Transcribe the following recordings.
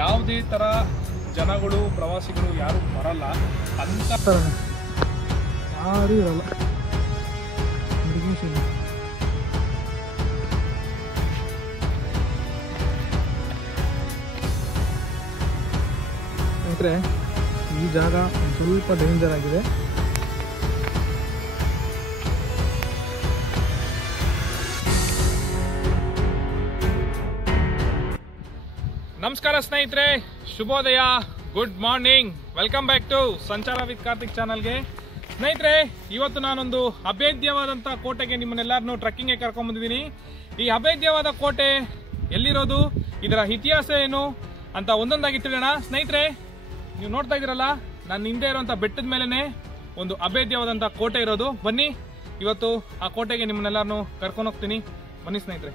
ಯಾವುದೇ ಥರ ಜನಗಳು ಪ್ರವಾಸಿಗರು ಯಾರು ಬರಲ್ಲ ಅಂತ ಯಾರೂ ಇರಲ್ಲ. ಸ್ನೇಹಿತರೆ, ಈ ಜಾಗ ಸ್ವಲ್ಪ ಡೇಂಜರ್ ಆಗಿದೆ. ನಮಸ್ಕಾರ ಸ್ನೇಹಿತರೆ, ಶುಭೋದಯ, good morning, welcome back to Sanchara with Karthik ಚಾನಲ್ಗೆ. ಸ್ನೇಹಿತರೆ, ಇವತ್ತು ನಾನೊಂದು ಅಭೇದ್ಯವಾದಂಥ ಕೋಟೆಗೆ ನಿಮ್ಮನ್ನೆಲ್ಲರನ್ನೂ ಟ್ರೆಕ್ಕಿಂಗ್ಗೆ ಕರ್ಕೊಂಡ್ಬಂದಿದ್ದೀನಿ. ಈ ಅಭೇದ್ಯವಾದ ಕೋಟೆ ಎಲ್ಲಿರೋದು, ಇದರ ಇತಿಹಾಸ ಏನು ಅಂತ ಒಂದೊಂದಾಗಿ ತಿಳಿಯೋಣ. ಸ್ನೇಹಿತರೆ, ನೀವು ನೋಡ್ತಾ ಇದ್ದೀರಲ್ಲ, ನನ್ನ ಹಿಂದೆ ಇರುವಂಥ ಬೆಟ್ಟದ ಮೇಲೇ ಒಂದು ಅಭೇದ್ಯವಾದಂಥ ಕೋಟೆ ಇರೋದು. ಬನ್ನಿ, ಇವತ್ತು ಆ ಕೋಟೆಗೆ ನಿಮ್ಮನ್ನೆಲ್ಲರನ್ನೂ ಕರ್ಕೊಂಡು ಹೋಗ್ತೀನಿ. ಬನ್ನಿ ಸ್ನೇಹಿತರೆ.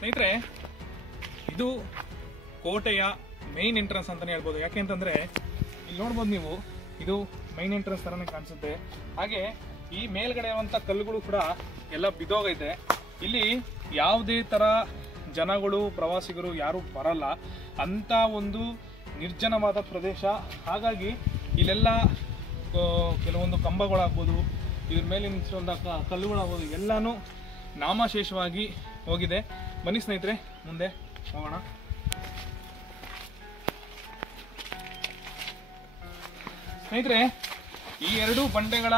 ಸ್ನೇಹಿತರೆ, ಇದು ಕೋಟೆಯ ಮೈನ್ ಎಂಟ್ರೆನ್ಸ್ ಅಂತಾನೆ ಹೇಳ್ಬೋದು. ಯಾಕೆ ಅಂತಂದ್ರೆ ಇಲ್ಲಿ ನೋಡ್ಬೋದು ನೀವು, ಇದು ಮೈನ್ ಎಂಟ್ರೆನ್ಸ್ ತರನೇ ಕಾಣಿಸುತ್ತೆ. ಹಾಗೆ ಈ ಮೇಲ್ಗಡೆ ಇರುವಂತ ಕಲ್ಲುಗಳು ಕೂಡ ಎಲ್ಲ ಬಿದ್ದೋಗೈತೆ. ಇಲ್ಲಿ ಯಾವುದೇ ತರ ಜನಗಳು ಪ್ರವಾಸಿಗರು ಯಾರು ಬರಲ್ಲ ಅಂತ ಒಂದು ನಿರ್ಜನವಾದ ಪ್ರದೇಶ. ಹಾಗಾಗಿ ಇಲ್ಲೆಲ್ಲ ಕೆಲವೊಂದು ಕಂಬಗಳಾಗ್ಬೋದು, ಇದ್ರ ಮೇಲೆ ನಿಂತಿರುವಂಥ ಕಲ್ಲುಗಳಾಗ್ಬೋದು, ಎಲ್ಲಾನು ನಾಮಶೇಷವಾಗಿ ಹೋಗಿದೆ. ಬನ್ನಿ ಸ್ನೇಹಿತರೆ, ಮುಂದೆ ಹೋಗೋಣ. ಸ್ನೇಹಿತರೆ, ಈ ಎರಡು ಬಂಡೆಗಳ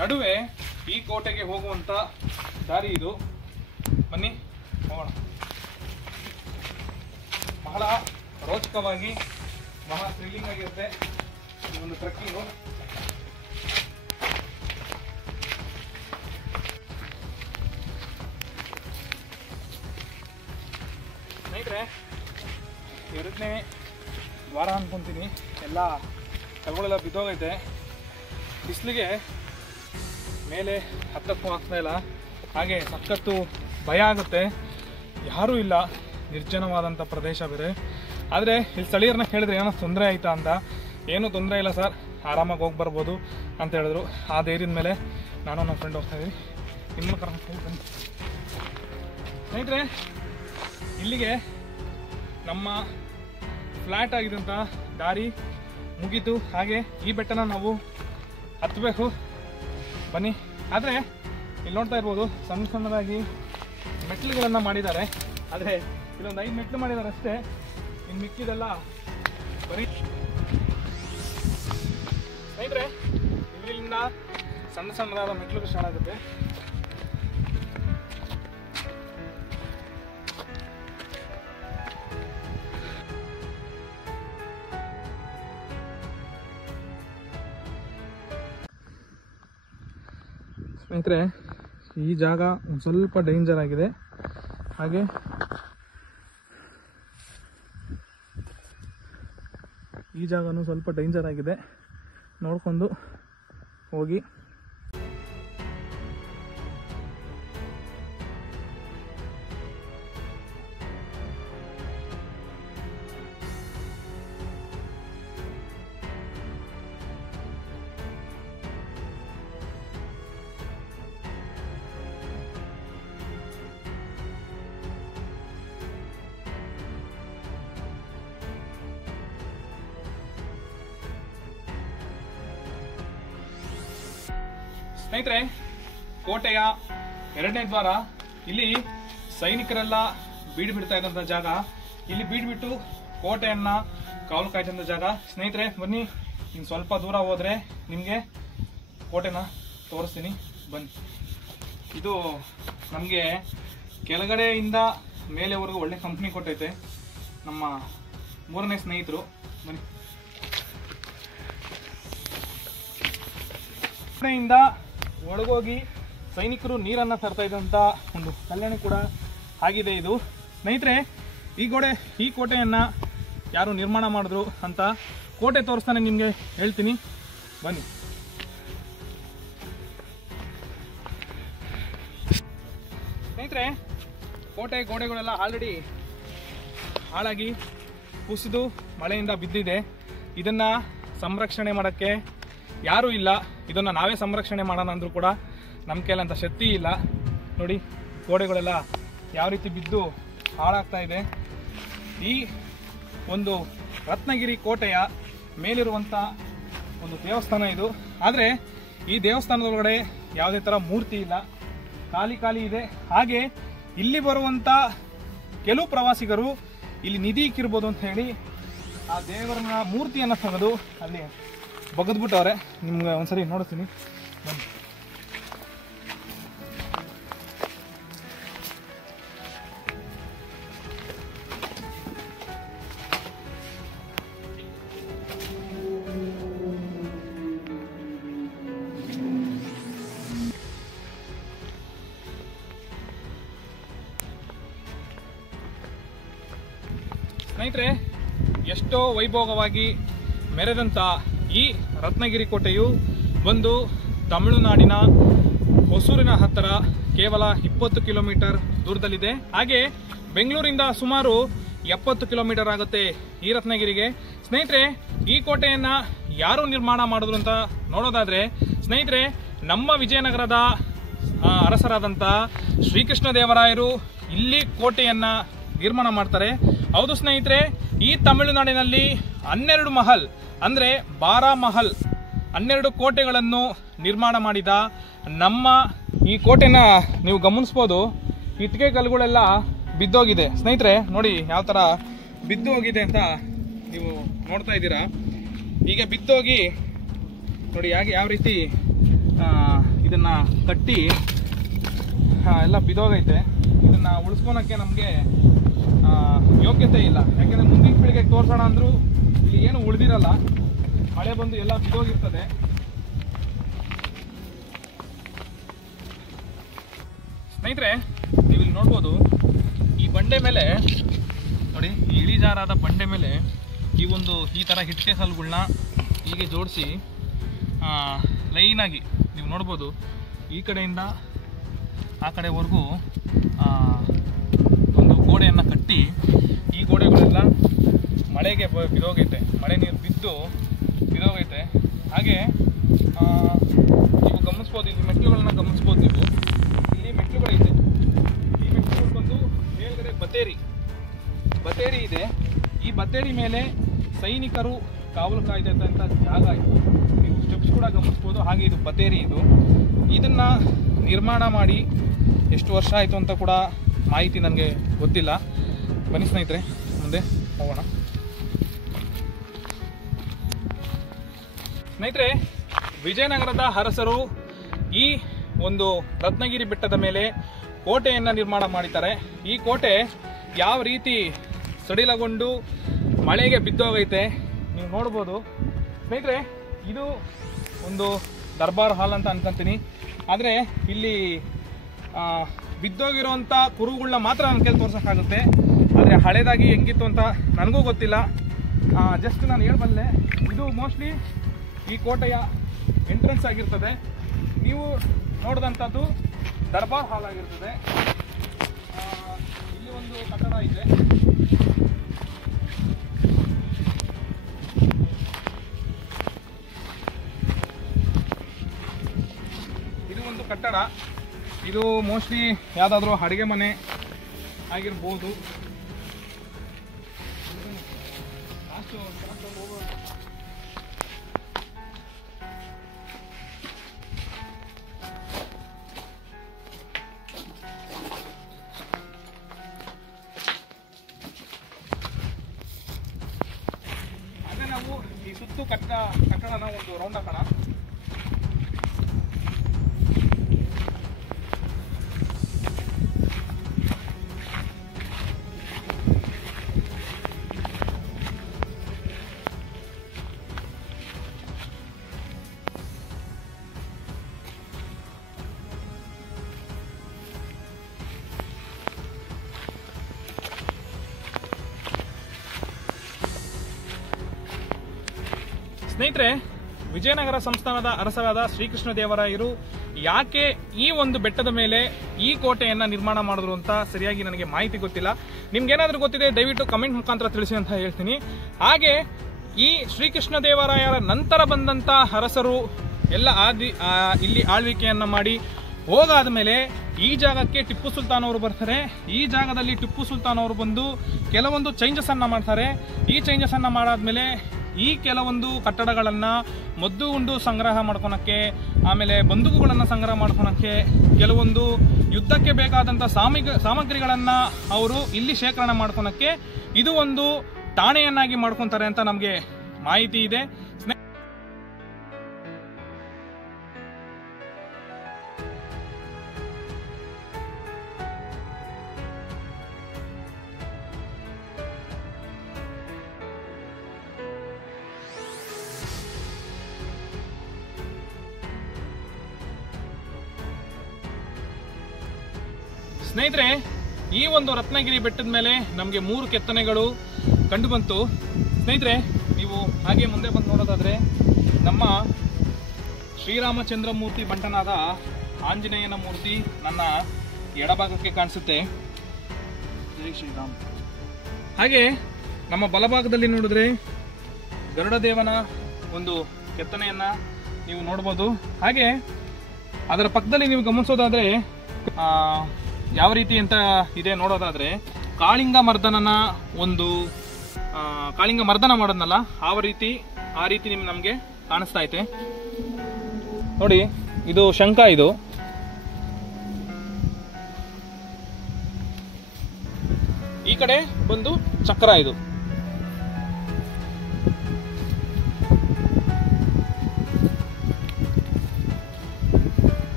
ನಡುವೆ ಈ ಕೋಟೆಗೆ ಹೋಗುವಂತ ದಾರಿ ಇದು. ಬನ್ನಿ ಹೋಗೋಣ. ಬಹಳ ರೋಚಕವಾಗಿ, ಬಹಳ ಥ್ರಿಲ್ಲಿಂಗ್ ಆಗಿರುತ್ತೆ ಈ ಒಂದು ಟ್ರೆಕ್ಕಿಂಗು. ಸ್ನೇಹಿತರೆ, ಎರಡನೇ ವಾರ ಅನ್ಕೊಂತೀನಿ, ಎಲ್ಲ ಕಲ್ಲುಗಳೆಲ್ಲ ಬಿದ್ದೋಗೈತೆ. ಬಿಸಿಲಿಗೆ ಮೇಲೆ ಹತ್ತಕ್ಕೂ ಆಗ್ತಾ ಇಲ್ಲ. ಹಾಗೆ ಸಖತ್ತು ಭಯ ಆಗುತ್ತೆ. ಯಾರೂ ಇಲ್ಲ, ನಿರ್ಜನವಾದಂಥ ಪ್ರದೇಶ ಬೇರೆ. ಆದರೆ ಇಲ್ಲಿ ಸ್ಥಳೀಯರನ್ನ ಕೇಳಿದ್ರೆ ಏನೋ ತೊಂದರೆ ಆಯ್ತಾ ಅಂತ. ಏನೂ ತೊಂದರೆ ಇಲ್ಲ ಸರ್, ಆರಾಮಾಗಿ ಹೋಗಿ ಬರ್ಬೋದು ಅಂತ ಹೇಳಿದ್ರು. ಆ ಧೈರ್ಯದ ಮೇಲೆ ನಾನು ನಮ್ಮ ಫ್ರೆಂಡ್ ಹೋಗ್ತಾ ಇದ್ದೀನಿ. ನಿಮ್ಮನ್ನು ಕರ್ಕೊಂಡು ಬನ್ನಿ ಸ್ನೇಹಿತರೆ. ಇಲ್ಲಿಗೆ ನಮ್ಮ ಫ್ಲ್ಯಾಟ್ ಆಗಿದ್ದಂಥ ದಾರಿ ಮುಗೀತು. ಹಾಗೆ ಈ ಬೆಟ್ಟನ ನಾವು ಹತ್ತಬೇಕು. ಬನ್ನಿ. ಆದರೆ ಇಲ್ಲಿ ನೋಡ್ತಾ ಇರ್ಬೋದು, ಸಣ್ಣ ಸಣ್ಣದಾಗಿ ಮೆಟ್ಲುಗಳನ್ನು ಮಾಡಿದ್ದಾರೆ. ಆದರೆ ಇಲ್ಲೊಂದು 5 ಮೆಟ್ಲು ಮಾಡಿದ್ದಾರೆ ಅಷ್ಟೇ. ಇನ್ನು ಮಿಕ್ಕಿದೆಲ್ಲ ಬರೀ. ಸ್ನೇಹಿತರೆ, ಇಲ್ಲಿಂದ ಸಣ್ಣ ಸಣ್ಣದಾದ ಮೆಟ್ಲು ಸ್ಟಾರ್ಟ್ ಆಗುತ್ತೆ. ಸ್ನೇಹಿತರೆ, ಈ ಜಾಗ ಒಂದು ಸ್ವಲ್ಪ ಡೇಂಜರ್ ಆಗಿದೆ. ಹಾಗೆ ಈ ಜಾಗನೂ ಸ್ವಲ್ಪ ಡೇಂಜರ್ ಆಗಿದೆ, ನೋಡ್ಕೊಂಡು ಹೋಗಿ. ಸ್ನೇಹಿತರೆ, ಕೋಟೆಯ ಎರಡನೇ ದ್ವಾರ. ಇಲ್ಲಿ ಸೈನಿಕರೆಲ್ಲ ಬೀಡು ಬಿಡ್ತಾ ಇದ್ದಂಥ ಜಾಗ. ಇಲ್ಲಿ ಬೀಡ್ಬಿಟ್ಟು ಕೋಟೆಯನ್ನ ಕಾವಲು ಕಾಯ್ತಂಥ ಜಾಗ. ಸ್ನೇಹಿತರೆ, ಬನ್ನಿ, ಇನ್ನು ಸ್ವಲ್ಪ ದೂರ ಹೋದ್ರೆ ನಿಮಗೆ ಕೋಟೆನ ತೋರಿಸ್ತೀನಿ. ಬನ್ನಿ. ಇದು ನಮಗೆ ಕೆಳಗಡೆಯಿಂದ ಮೇಲೆವರೆಗೂ ಒಳ್ಳೆ ಕಂಪ್ನಿ ಕೊಟ್ಟೈತೆ. ನಮ್ಮ ಮೂರನೇ ಸ್ನೇಹಿತರು. ಬನ್ನಿ. ಕಡೆಯಿಂದ ಒಳಗೋಗಿ ಸೈನಿಕರು ನೀರನ್ನು ತರ್ತಾ ಇದ್ದಂಥ ಒಂದು ಕಲ್ಯಾಣಿ ಕೂಡ ಆಗಿದೆ ಇದು. ಸ್ನೇಹಿತರೆ, ಈ ಕೋಟೆಯನ್ನು ಯಾರು ನಿರ್ಮಾಣ ಮಾಡಿದ್ರು ಅಂತ ಕೋಟೆ ತೋರಿಸ್ತಾನೆ ನಿಮಗೆ ಹೇಳ್ತೀನಿ. ಬನ್ನಿ. ಸ್ನೇಹಿತರೆ, ಕೋಟೆ ಗೋಡೆಗಳೆಲ್ಲ ಆಲ್ರೆಡಿ ಹಾಳಾಗಿ ಕುಸಿದು ಮಳೆಯಿಂದ ಬಿದ್ದಿದೆ. ಇದನ್ನು ಸಂರಕ್ಷಣೆ ಮಾಡೋಕ್ಕೆ ಯಾರೂ ಇಲ್ಲ. ಇದನ್ನು ನಾವೇ ಸಂರಕ್ಷಣೆ ಮಾಡೋಣ ಅಂದರೂ ಕೂಡ ನಮ್ಮ ಕೈಲಂತ ಶಕ್ತಿ ಇಲ್ಲ. ನೋಡಿ, ಗೋಡೆಗಳೆಲ್ಲ ಯಾವ ರೀತಿ ಬಿದ್ದು ಹಾಳಾಗ್ತಾ ಇದೆ. ಈ ಒಂದು ರತ್ನಗಿರಿ ಕೋಟೆಯ ಮೇಲಿರುವಂಥ ಒಂದು ದೇವಸ್ಥಾನ ಇದು. ಆದರೆ ಈ ದೇವಸ್ಥಾನದೊಳಗಡೆ ಯಾವುದೇ ಥರ ಮೂರ್ತಿ ಇಲ್ಲ, ಖಾಲಿ ಇದೆ. ಹಾಗೆ ಇಲ್ಲಿ ಬರುವಂಥ ಕೆಲವು ಪ್ರವಾಸಿಗರು ಇಲ್ಲಿ ನಿಧಿ ಇಕ್ಕಿರ್ಬೋದು ಅಂತ ಹೇಳಿ ಆ ದೇವರನ್ನ ಮೂರ್ತಿಯನ್ನು ತೆಗೆದು ಅಲ್ಲಿ ಬಗೆದ್ಬಿಟ್ಟವ್ರೆ. ನಿಮ್ಗೆ ಒಂದ್ಸರಿ ನೋಡ್ತೀನಿ. ಬನ್ನಿ. ಸ್ನೇಹಿತರೆ, ಎಷ್ಟೋ ವೈಭೋಗವಾಗಿ ಮೆರೆದಂಥ ಈ ರತ್ನಗಿರಿ ಕೋಟೆಯು ಒಂದು ತಮಿಳುನಾಡಿನ ಹೊಸೂರಿನ ಹತ್ತಿರ ಕೇವಲ 20 ಕಿಲೋಮೀಟರ್ ದೂರದಲ್ಲಿದೆ. ಹಾಗೆ ಬೆಂಗಳೂರಿಂದ ಸುಮಾರು 70 ಕಿಲೋಮೀಟರ್ ಆಗುತ್ತೆ ಈ ರತ್ನಗಿರಿಗೆ. ಸ್ನೇಹಿತರೆ, ಈ ಕೋಟೆಯನ್ನು ಯಾರು ನಿರ್ಮಾಣ ಮಾಡಿದ್ರು ಅಂತ ನೋಡೋದಾದ್ರೆ, ಸ್ನೇಹಿತರೆ, ನಮ್ಮ ವಿಜಯನಗರದ ಅರಸರಾದಂಥ ಶ್ರೀಕೃಷ್ಣ ದೇವರಾಯರು ಇಲ್ಲಿ ಕೋಟೆಯನ್ನು ನಿರ್ಮಾಣ ಮಾಡ್ತಾರೆ. ಹೌದು ಸ್ನೇಹಿತರೆ, ಈ ತಮಿಳುನಾಡಿನಲ್ಲಿ 12 ಮಹಲ್ ಅಂದರೆ 12 ಮಹಲ್ 12 ಕೋಟೆಗಳನ್ನು ನಿರ್ಮಾಣ ಮಾಡಿದ ನಮ್ಮ ಈ ಕೋಟೆನ ನೀವು ಗಮನಿಸ್ಬೋದು. ಇಟ್ಟಿಗೆ ಕಲ್ಲುಗಳೆಲ್ಲ ಬಿದ್ದೋಗಿದೆ. ಸ್ನೇಹಿತರೆ ನೋಡಿ ಯಾವ ಥರ ಬಿದ್ದು ಹೋಗಿದೆ ಅಂತ ನೀವು ನೋಡ್ತಾ ಇದ್ದೀರಾ. ಈಗ ಬಿದ್ದೋಗಿ ನೋಡಿ ಯಾವ ರೀತಿ ಇದನ್ನು ಕಟ್ಟಿ ಎಲ್ಲ ಬಿದ್ದೋಗೈತೆ. ಇದನ್ನು ಉಳಿಸ್ಕೊಳಕ್ಕೆ ನಮಗೆ ಯೋಗ್ಯತೆ ಇಲ್ಲ. ಯಾಕೆಂದರೆ ಮುಂದಿನ ಪೀಳಿಗೆಗೆ ತೋರಿಸೋಣ ಅಂದರೂ ಇಲ್ಲಿ ಏನು ಉಳಿದಿರಲ್ಲ. ಮಳೆ ಬಂದು ಎಲ್ಲ ಬಿದ್ದೋಗಿರ್ತದೆ. ಸ್ನೇಹಿತರೆ, ನೀವು ಇಲ್ಲಿ ನೋಡ್ಬೋದು, ಈ ಬಂಡೆ ಮೇಲೆ ನೋಡಿ, ಈ ಇಳಿಜಾರಾದ ಬಂಡೆ ಮೇಲೆ ಈ ಥರ ಇಟ್ಟಿಗೆ ಕಲ್ಲುಗಳನ್ನ ಹೀಗೆ ಜೋಡಿಸಿ ಲೈನಾಗಿ ನೀವು ನೋಡ್ಬೋದು. ಈ ಕಡೆಯಿಂದ ಆ ಕಡೆವರೆಗೂ ಒಂದು ಗೋಡೆಯನ್ನು ಕಟ್ಟಿ, ಈ ಗೋಡೆಗಳೆಲ್ಲ ಮಳೆಗೆ ಬಿದ್ದೋಗೈತೆ. ಮಳೆ ನೀರು ಬಿದ್ದು ಬಿದ್ದೋಗೈತೆ. ಹಾಗೆ ನೀವು ಗಮನಿಸ್ಬೋದು, ಇಲ್ಲಿ ಮೆಟ್ಟಿಲುಗಳನ್ನ ಗಮನಿಸ್ಬೋದು ನೀವು. ಇಲ್ಲಿ ಮೆಟ್ಟಿಲುಗಳೈತೆ. ಈ ಮೆಟ್ಟಿಲುಗಳು ಬಂದು ಮೇಲ್ಗಡೆ ಬತ್ತೇರಿ ಇದೆ. ಈ ಬತ್ತೇರಿ ಮೇಲೆ ಸೈನಿಕರು ಕಾವಲು ಕಾಯ್ದಂಥ ಜಾಗ ಇದು. ನೀವು ಸ್ಟೆಪ್ಸ್ ಕೂಡ ಗಮನಿಸ್ಬೋದು. ಹಾಗೆ ಇದು ಬತ್ತೇರಿ. ಇದನ್ನು ನಿರ್ಮಾಣ ಮಾಡಿ ಎಷ್ಟು ವರ್ಷ ಆಯಿತು ಅಂತ ಕೂಡ ಮಾಹಿತಿ ನನಗೆ ಗೊತ್ತಿಲ್ಲ. ಬನ್ನಿ ಸ್ನೇಹಿತರೆ, ಮುಂದೆ ಹೋಗೋಣ. ಸ್ನೇಹಿತರೆ, ವಿಜಯನಗರದ ಅರಸರು ಈ ಒಂದು ರತ್ನಗಿರಿ ಬೆಟ್ಟದ ಮೇಲೆ ಕೋಟೆಯನ್ನು ನಿರ್ಮಾಣ ಮಾಡಿದ್ದಾರೆ. ಈ ಕೋಟೆ ಯಾವ ರೀತಿ ಸಡಿಲಗೊಂಡು ಮಳೆಗೆ ಬಿದ್ದೋಗೈತೆ ನೀವು ನೋಡ್ಬೋದು. ಸ್ನೇಹಿತರೆ, ಇದು ಒಂದು ದರ್ಬಾರ್ ಹಾಲ್ ಅಂತ ಅನ್ಕೊಂತೀನಿ. ಆದರೆ ಇಲ್ಲಿ ಬಿದ್ದೋಗಿರೋಂಥ ಕುರುಗಳನ್ನ ಮಾತ್ರ ನನ್ನ ಕೈಲಿ ತೋರ್ಸೋಕ್ಕಾಗುತ್ತೆ. ಆದರೆ ಹಳೇದಾಗಿ ಹೆಂಗಿತ್ತು ಅಂತ ನನಗೂ ಗೊತ್ತಿಲ್ಲ. ಜಸ್ಟ್ ನಾನು ಹೇಳ್ಬಲ್ಲೆ, ಇದು ಮೋಸ್ಟ್ಲಿ ಈ ಕೋಟೆಯ ಎಂಟ್ರೆನ್ಸ್ ಆಗಿರ್ತದೆ. ನೀವು ನೋಡಿದಂಥದ್ದು ದರ್ಬಾರ್ ಹಾಲ್ ಆಗಿರ್ತದೆ. ಇಲ್ಲಿ ಒಂದು ಕಟ್ಟಡ ಇದೆ. ಇದು ಒಂದು ಕಟ್ಟಡ. ಇದು ಮೋಸ್ಟ್ಲಿ ಯಾವುದಾದ್ರೂ ಅಡುಗೆ ಮನೆ ಆಗಿರ್ಬೋದು. ಅದೇ ನಾವು ಈ ಸುತ್ತು ಕಟ್ಟಡನ ಒಂದು ರೌಂಡ್ ಹಾಕೋಣ. ಸ್ನೇಹಿತರೆ, ವಿಜಯನಗರ ಸಂಸ್ಥಾನದ ಅರಸರಾದ ಶ್ರೀಕೃಷ್ಣ ದೇವರಾಯರು ಯಾಕೆ ಈ ಒಂದು ಬೆಟ್ಟದ ಮೇಲೆ ಈ ಕೋಟೆಯನ್ನ ನಿರ್ಮಾಣ ಮಾಡಿದ್ರು ಅಂತ ಸರಿಯಾಗಿ ನನಗೆ ಮಾಹಿತಿ ಗೊತ್ತಿಲ್ಲ. ನಿಮ್ಗೇನಾದ್ರೂ ಗೊತ್ತಿದೆ ದಯವಿಟ್ಟು ಕಮೆಂಟ್ ಮುಖಾಂತರ ತಿಳಿಸಿ ಅಂತ ಹೇಳ್ತೀನಿ. ಹಾಗೆ ಈ ಶ್ರೀಕೃಷ್ಣ ದೇವರಾಯರ ನಂತರ ಬಂದಂತ ಅರಸರು ಎಲ್ಲ ಇಲ್ಲಿ ಆಳ್ವಿಕೆಯನ್ನ ಮಾಡಿ ಹೋಗಾದ ಮೇಲೆ ಈ ಜಾಗಕ್ಕೆ ಟಿಪ್ಪು ಸುಲ್ತಾನ್ ಅವರು ಬರ್ತಾರೆ. ಈ ಜಾಗದಲ್ಲಿ ಟಿಪ್ಪು ಸುಲ್ತಾನ್ ಅವರು ಬಂದು ಕೆಲವೊಂದು ಚೇಂಜಸ್ ಅನ್ನ ಮಾಡ್ತಾರೆ. ಈ ಚೇಂಜಸ್ ಅನ್ನ ಮಾಡಾದ್ಮೇಲೆ ಈ ಕೆಲವೊಂದು ಕಟ್ಟಡಗಳನ್ನ ಮದ್ದುಗುಂಡು ಸಂಗ್ರಹ ಮಾಡ್ಕೊಳಕ್ಕೆ, ಆಮೇಲೆ ಬಂದೂಕುಗಳನ್ನ ಸಂಗ್ರಹ ಮಾಡ್ಕೊಳಕ್ಕೆ, ಕೆಲವೊಂದು ಯುದ್ಧಕ್ಕೆ ಬೇಕಾದಂತ ಸಾಮಗ್ರಿಗಳನ್ನ ಅವರು ಇಲ್ಲಿ ಶೇಖರಣೆ ಮಾಡ್ಕೊಳಕ್ಕೆ ಇದು ಒಂದು ಠಾಣೆಯನ್ನಾಗಿ ಮಾಡ್ಕೊಂತಾರೆ ಅಂತ ನಮಗೆ ಮಾಹಿತಿ ಇದೆ. ಸ್ನೇಹಿತರೆ, ಈ ಒಂದು ರತ್ನಗಿರಿ ಬೆಟ್ಟದ ಮೇಲೆ ನಮಗೆ 3 ಕೆತ್ತನೆಗಳು ಕಂಡು ಬಂತು. ಸ್ನೇಹಿತರೆ, ನೀವು ಹಾಗೆ ಮುಂದೆ ಬಂದು ನೋಡೋದಾದ್ರೆ ನಮ್ಮ ಶ್ರೀರಾಮಚಂದ್ರ ಮೂರ್ತಿ ಬಂಟನಾದ ಆಂಜನೇಯನ ಮೂರ್ತಿ ನನ್ನ ಎಡಭಾಗಕ್ಕೆ ಕಾಣಿಸುತ್ತೆ. ಜೈ ಶ್ರೀರಾಮ್. ಹಾಗೆ ನಮ್ಮ ಬಲಭಾಗದಲ್ಲಿ ನೋಡಿದ್ರೆ ಗರುಡದೇವನ ಒಂದು ಕೆತ್ತನೆಯನ್ನ ನೀವು ನೋಡ್ಬೋದು. ಹಾಗೆ ಅದರ ಪಕ್ಕದಲ್ಲಿ ನೀವು ಗಮನಿಸೋದಾದ್ರೆ ಯಾವ ರೀತಿ ಅಂತ ಇದೆ ನೋಡೋದಾದ್ರೆ ಕಾಳಿಂಗ ಮರ್ದನನ ಒಂದು ಕಾಳಿಂಗ ಮರ್ದನ ಮಾಡೋದ್ನಲ್ಲ ಆ ರೀತಿ ನಮ್ಗೆ ಕಾಣಿಸ್ತಾ ಐತೆ ನೋಡಿ. ಇದು ಶಂಖ, ಇದು ಈ ಕಡೆ ಬಂದು ಚಕ್ರ. ಇದು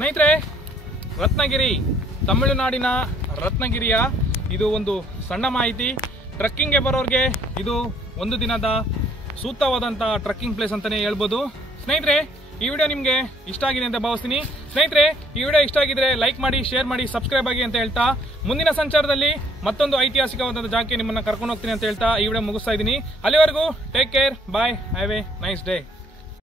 ಸ್ನೇಹಿತರೆ, ರತ್ನಗಿರಿ, ತಮಿಳುನಾಡಿನ ರತ್ನಗಿರಿಯ ಇದು ಒಂದು ಸಣ್ಣ ಮಾಹಿತಿ. ಟ್ರೆಕ್ಕಿಂಗ್ಗೆ ಬರೋರಿಗೆ ಇದು ಒಂದು ದಿನದ ಸೂಕ್ತವಾದಂಥ ಟ್ರೆಕ್ಕಿಂಗ್ ಪ್ಲೇಸ್ ಅಂತಾನೆ ಹೇಳ್ಬೋದು. ಸ್ನೇಹಿತರೆ, ಈ ವಿಡಿಯೋ ನಿಮಗೆ ಇಷ್ಟ ಆಗಿದೆ ಅಂತ ಭಾವಿಸ್ತೀನಿ. ಸ್ನೇಹಿತರೆ, ಈ ವಿಡಿಯೋ ಇಷ್ಟ ಆಗಿದ್ರೆ ಲೈಕ್ ಮಾಡಿ, ಶೇರ್ ಮಾಡಿ, ಸಬ್ಸ್ಕ್ರೈಬ್ ಆಗಿ ಅಂತ ಹೇಳ್ತಾ ಮುಂದಿನ ಸಂಚಾರದಲ್ಲಿ ಮತ್ತೊಂದು ಐತಿಹಾಸಿಕವಾದ ಜಾಗಕ್ಕೆ ನಿಮ್ಮನ್ನ ಕರ್ಕೊಂಡು ಹೋಗ್ತೀನಿ ಅಂತ ಹೇಳ್ತಾ ಈ ವಿಡಿಯೋ ಮುಗಿಸ್ತಾ ಇದ್ದೀನಿ. ಅಲ್ಲಿವರೆಗೂ take care, bye, have a nice day.